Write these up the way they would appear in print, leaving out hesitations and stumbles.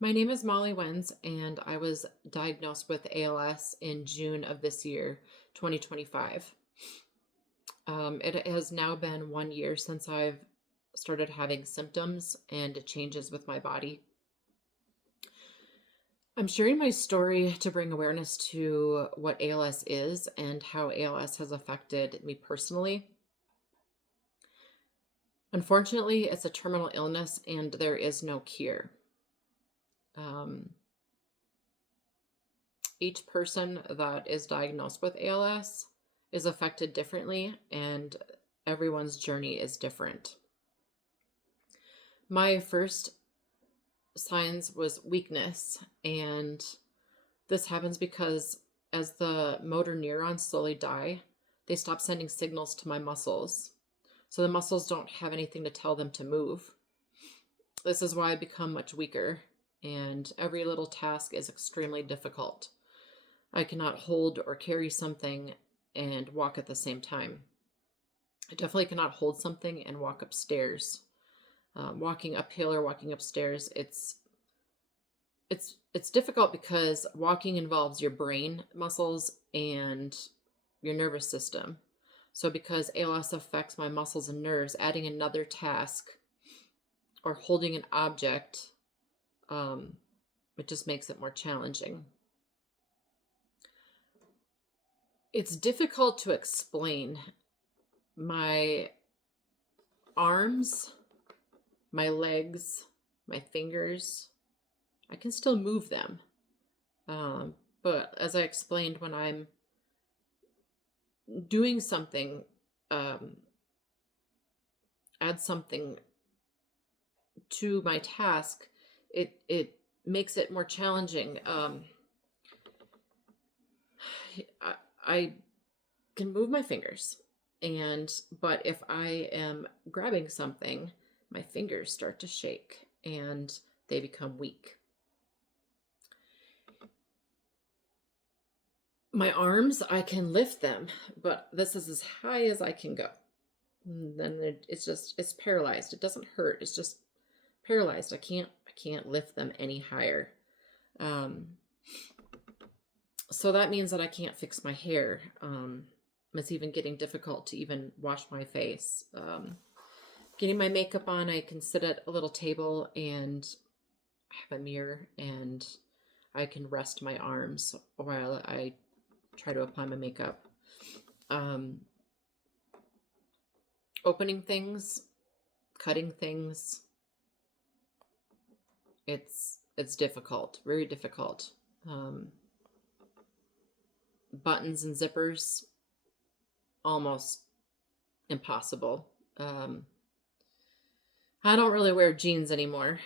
My name is Molly Wenz, and I was diagnosed with ALS in June of this year, 2025. It has now been 1 year since I've started having symptoms and changes with my body. I'm sharing my story to bring awareness to what ALS is and how ALS has affected me personally. Unfortunately, it's a terminal illness and there is no cure. Um, each person that is diagnosed with ALS is affected differently, and everyone's journey is different. My first signs was weakness, and this happens because as the motor neurons slowly die, they stop sending signals to my muscles. So the muscles don't have anything to tell them to move. This is why I become much weaker, and every little task is extremely difficult. I cannot hold or carry something and walk at the same time. I definitely cannot hold something and walk upstairs. Walking uphill or walking upstairs, it's difficult because walking involves your brain muscles and your nervous system. So because ALS affects my muscles and nerves, adding another task or holding an object, it just makes it more challenging. It's difficult to explain. My arms, my legs, my fingers, I can still move them. But as I explained, when I'm doing something, add something to my task, it makes it more challenging. I can move my fingers, but if I am grabbing something, my fingers start to shake and they become weak. My arms, I can lift them, but this is as high as I can go. And then it's paralyzed. It doesn't hurt. It's just paralyzed. I can't lift them any higher. So that means that I can't fix my hair. It's even getting difficult to even wash my face. Getting my makeup on, I can sit at a little table and have a mirror, and I can rest my arms while I try to apply my makeup. Opening things, cutting things, it's difficult, very difficult. Buttons and zippers, almost impossible. I don't really wear jeans anymore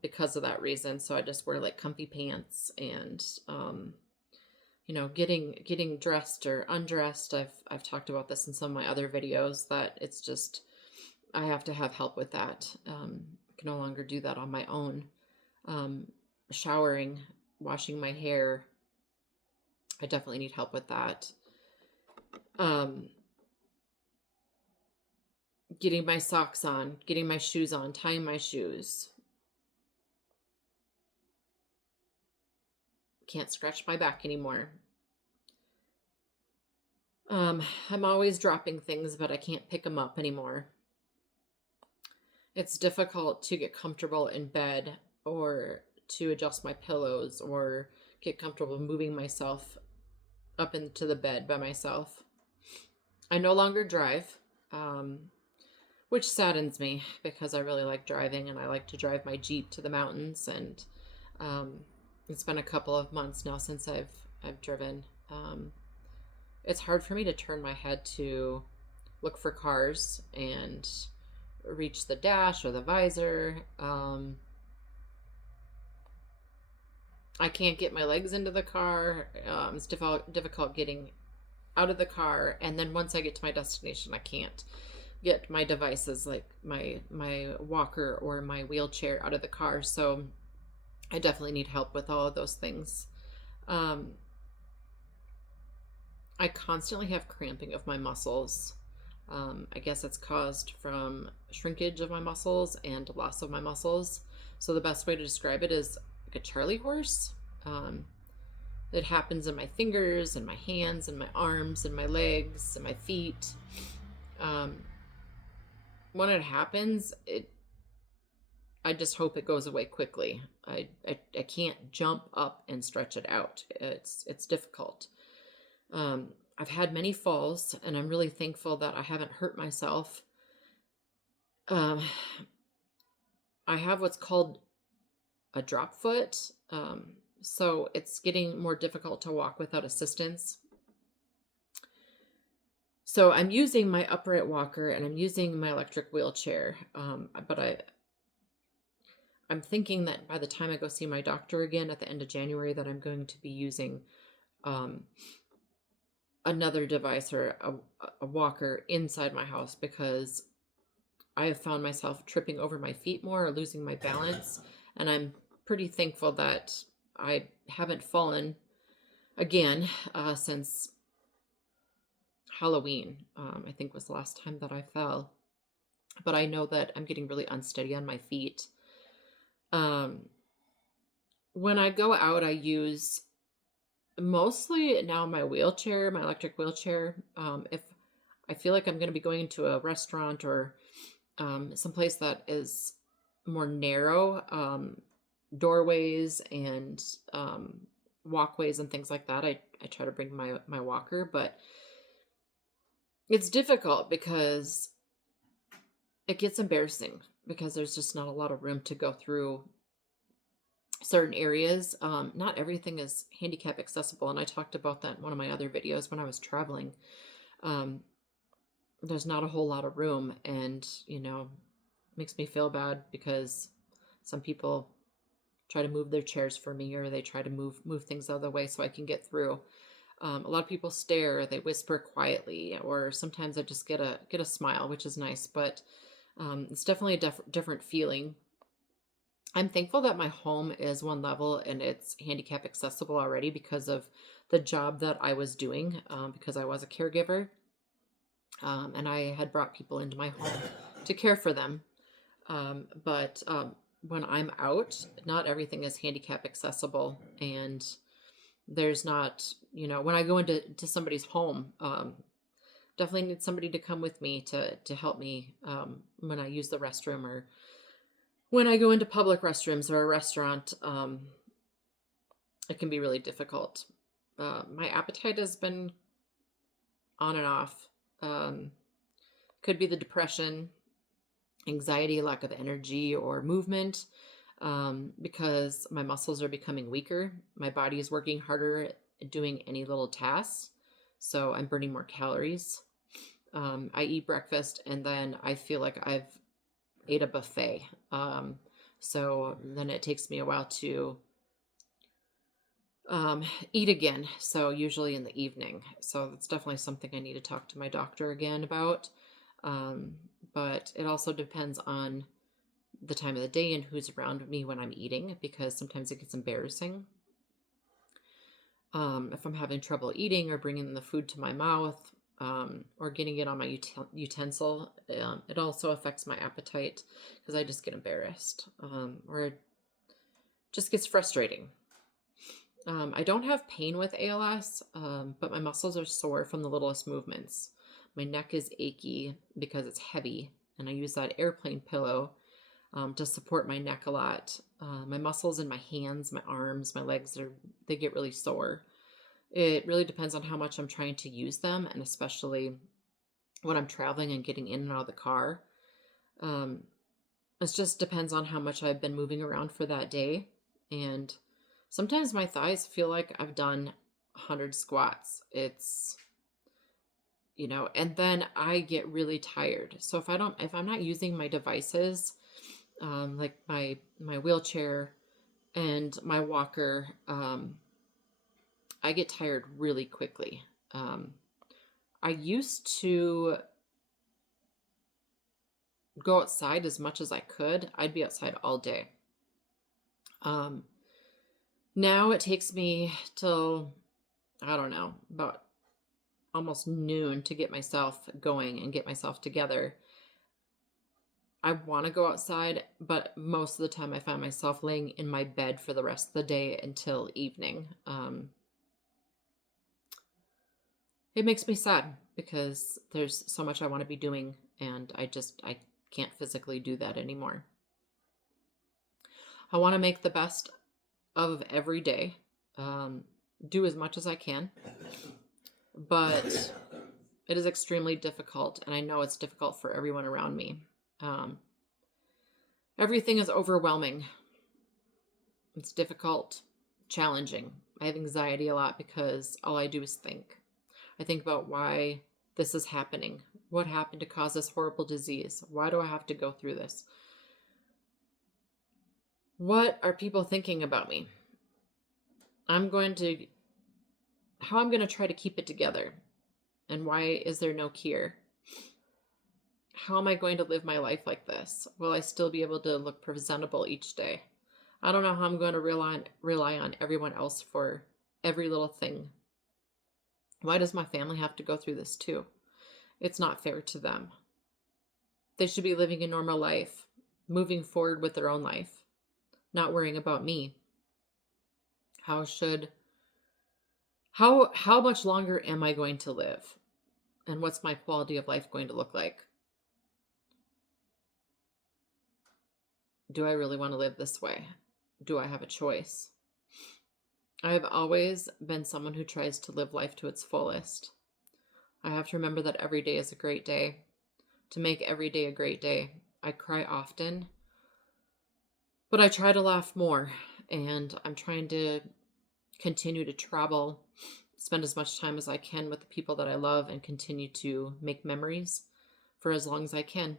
because of that reason. So I just wear like comfy pants and, getting dressed or undressed. I've talked about this in some of my other videos that it's just, I have to have help with that. I can no longer do that on my own. Showering, washing my hair, I definitely need help with that. Getting my socks on, getting my shoes on, tying my shoes. Can't scratch my back anymore. I'm always dropping things, but I can't pick them up anymore. It's difficult to get comfortable in bed or to adjust my pillows or get comfortable moving myself up into the bed by myself. I no longer drive, which saddens me because I really like driving and I like to drive my Jeep to the mountains, and it's been a couple of months now since I've driven. It's hard for me to turn my head to look for cars and reach the dash or the visor. I can't get my legs into the car. It's difficult getting out of the car, and then once I get to my destination, I can't get my devices like my walker or my wheelchair out of the car. So I definitely need help with all of those things. I constantly have cramping of my muscles. I guess it's caused from shrinkage of my muscles and loss of my muscles. So the best way to describe it is like a Charlie horse. Um, it happens in my fingers and my hands and my arms and my legs and my feet. Um, when it happens, I just hope it goes away quickly. I can't jump up and stretch it out. It's difficult. Um, I've had many falls, and I'm really thankful that I haven't hurt myself. Um, I have what's called a drop foot, so it's getting more difficult to walk without assistance. So I'm using my upright walker and I'm using my electric wheelchair, but I'm thinking that by the time I go see my doctor again at the end of January, that I'm going to be using um, another device or a walker inside my house, because I have found myself tripping over my feet more or losing my balance. And I'm pretty thankful that I haven't fallen again since Halloween, I think was the last time that I fell. But I know that I'm getting really unsteady on my feet. Um, when I go out, I use mostly now my wheelchair, my electric wheelchair. If I feel like I'm going to be going into a restaurant or someplace that is more narrow, doorways and walkways and things like that, I try to bring my walker, but it's difficult because it gets embarrassing because there's just not a lot of room to go through certain areas. Not everything is handicap accessible, and I talked about that in one of my other videos when I was traveling. Um, there's not a whole lot of room, and makes me feel bad because some people try to move their chairs for me, or they try to move things out of the way so I can get through. A lot of people stare, they whisper quietly, or sometimes I just get a smile, which is nice, but it's definitely a different feeling. I'm thankful that my home is one level and it's handicap accessible already because of the job that I was doing, because I was a caregiver, and I had brought people into my home to care for them. But when I'm out, not everything is handicap accessible, and there's not, when I go into somebody's home, definitely need somebody to come with me to help me when I use the restroom, or when I go into public restrooms or a restaurant. It can be really difficult. My appetite has been on and off. Could be the depression, anxiety, lack of energy or movement, because my muscles are becoming weaker. My body is working harder at doing any little tasks, so I'm burning more calories. I eat breakfast and then I feel like I've ate a buffet. So then it takes me a while to eat again. So usually in the evening. So that's definitely something I need to talk to my doctor again about. But it also depends on the time of the day and who's around me when I'm eating, because sometimes it gets embarrassing. If I'm having trouble eating or bringing the food to my mouth, or getting it on my utensil, it also affects my appetite because I just get embarrassed, or it just gets frustrating. I don't have pain with ALS, but my muscles are sore from the littlest movements. My neck is achy because it's heavy, and I use that airplane pillow to support my neck a lot. My muscles in my hands, my arms, my legs, they get really sore. It really depends on how much I'm trying to use them, and especially when I'm traveling and getting in and out of the car. It just depends on how much I've been moving around for that day. And sometimes my thighs feel like I've done 100 squats. It's, and then I get really tired. So if I'm not using my devices, like my wheelchair and my walker, I get tired really quickly. I used to go outside as much as I could. I'd be outside all day. Now it takes me till, I don't know, about almost noon to get myself going and get myself together. I want to go outside, but most of the time I find myself laying in my bed for the rest of the day until evening. It makes me sad because there's so much I want to be doing, and I can't physically do that anymore. I want to make the best of every day, do as much as I can, but it is extremely difficult, and I know it's difficult for everyone around me. Um, Everything is overwhelming. It's difficult, challenging. I have anxiety a lot because all I do is think. I think about why this is happening. What happened to cause this horrible disease? Why do I have to go through this? What are people thinking about me? How I'm going to try to keep it together. And why is there no cure? How am I going to live my life like this? Will I still be able to look presentable each day? I don't know how I'm going to rely on everyone else for every little thing. Why does my family have to go through this too? It's not fair to them. They should be living a normal life, moving forward with their own life, not worrying about me. How much longer am I going to live? And what's my quality of life going to look like? Do I really want to live this way? Do I have a choice? I have always been someone who tries to live life to its fullest. I have to remember that every day is a great day. To make every day a great day. I cry often, but I try to laugh more, and I'm trying to continue to travel, spend as much time as I can with the people that I love, and continue to make memories for as long as I can.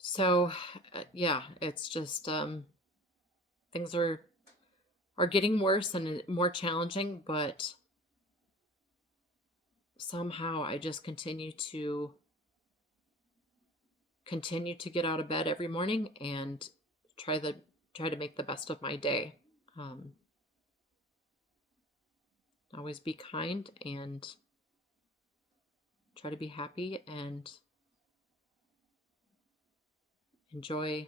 So, yeah, it's just things are getting worse and more challenging, but somehow I just continue to get out of bed every morning and try to make the best of my day. Always be kind and try to be happy and enjoy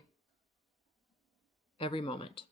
every moment.